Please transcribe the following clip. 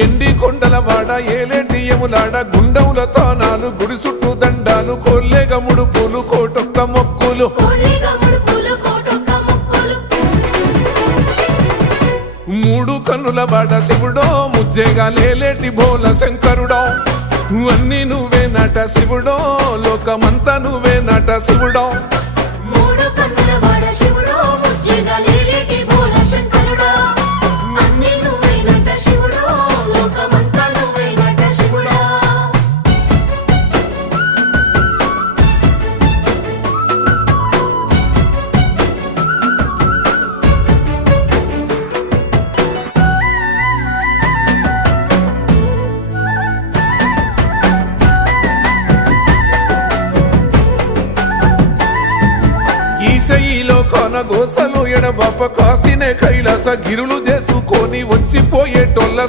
ఎండి కొండల వాడ ఏలేటి యములాడ గుండముల తానాలు గుడి చుట్టూ దండాలు కొల్లేగ ముడుపులు కోటొక్క మొక్కులు మూడు కన్నుల వాడ శివుడో ముజ్జేగా లేలేటి బోల శంకరుడో అన్ని నువ్వే నట శివుడో లోకమంతా నువ్వే నట శివుడో ఈశయిలో కొనగోసలు ఎడబాప కాసినే కైలాస గిరులు చేసుకొని వచ్చిపోయేటోళ్ళ